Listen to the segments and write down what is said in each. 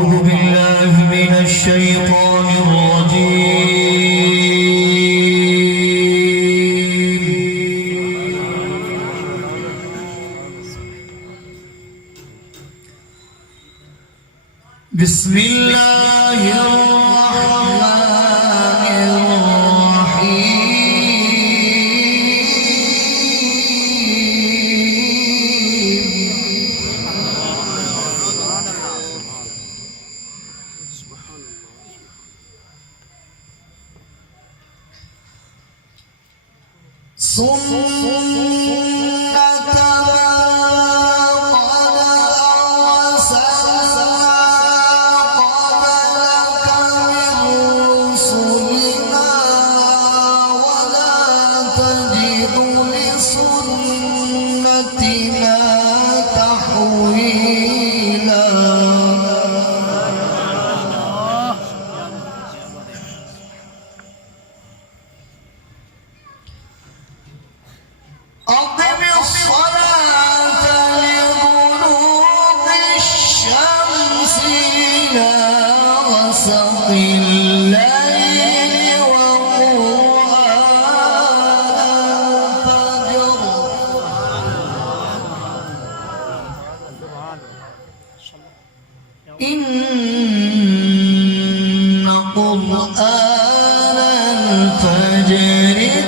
أعوذ بالله من الشيطان الرجيم. بسم الله الرحمن الرحيم. أقم الصلاة لدلوق الشمس إلى غسق الليل وقرآن الفجر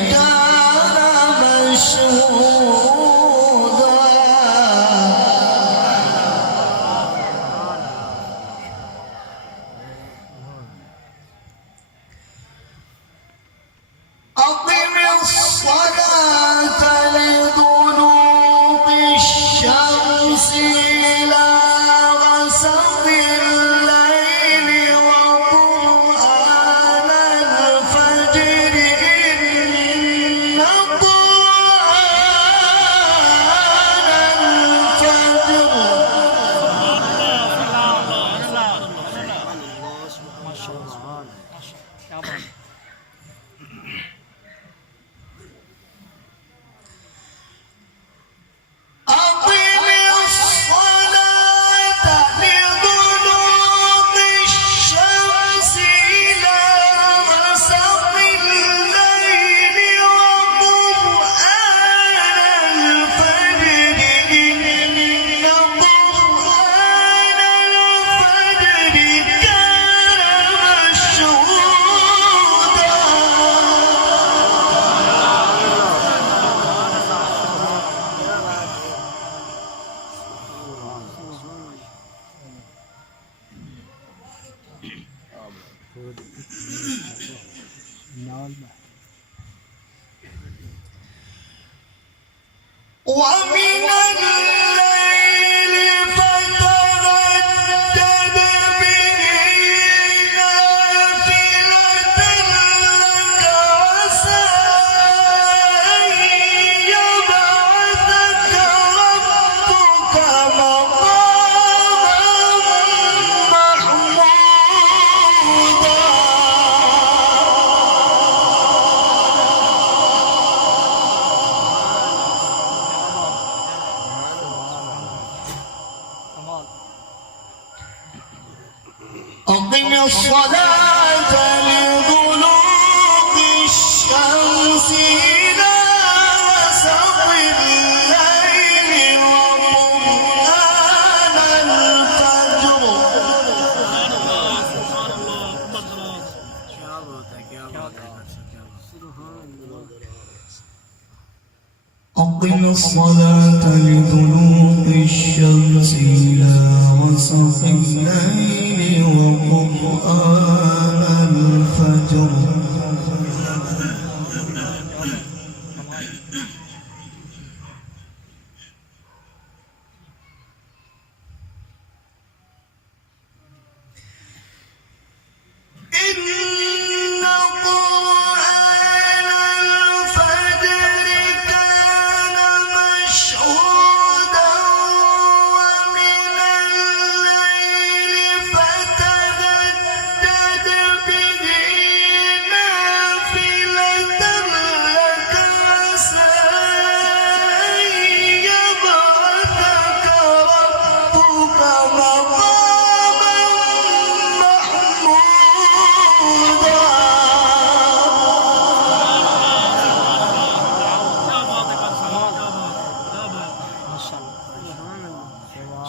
أقم الصلاة لدلوق الشمس إلى غسق الليل وقرآن الفجر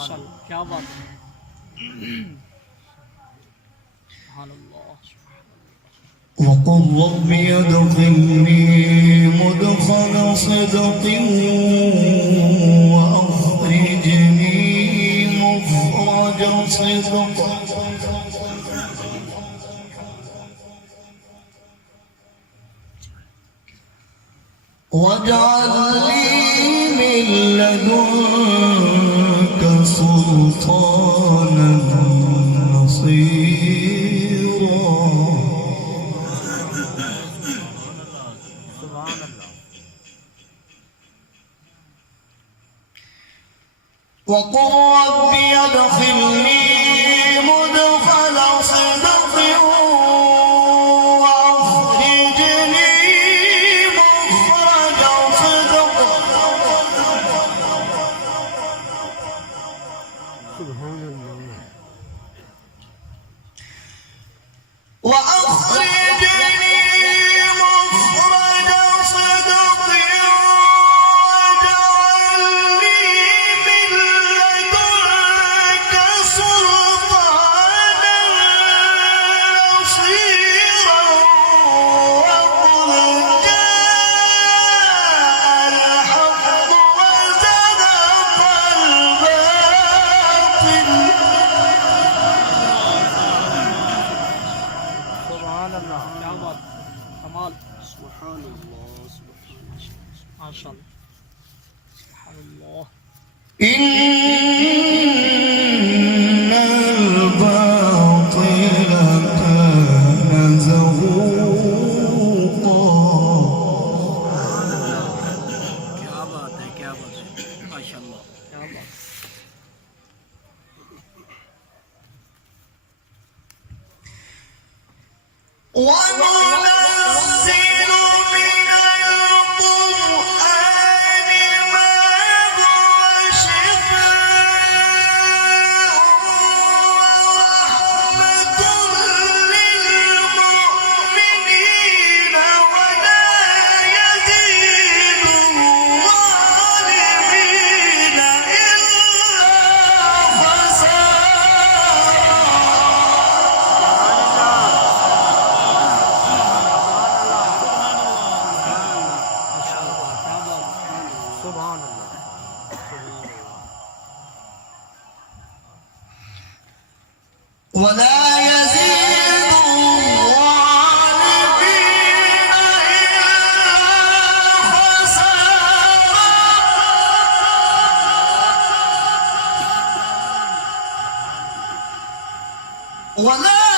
माशाल्लाह, क्या बात है। सुभानअल्लाह। وقل رب ادخلني مدخل صدق وأخرجني مخرج صدق واجعل لي من لدنك سلطانا نصيرا وقل رب ادخلني مدخل صدق واخرجني مخرج صدق واخرجني مخرج صدق واجعل لي من لدنك سلطانا نصيرا وقل جاء الحق وزهق الباطل सुभानअल्लाह, क्या बात है, कमाल। सुभानअल्लाह, माशाल्लाह, सुभानअल्लाह। إن الباطل كان زهوقا क्या बात है, क्या बात है, माशाल्लाह। क्या बात है। وننزل من القرآن ما هو شفاء ورحمة للمؤمنين ولا يزيد الظالمين إلا ولا يزيد الظالمين إلا خسارا ولا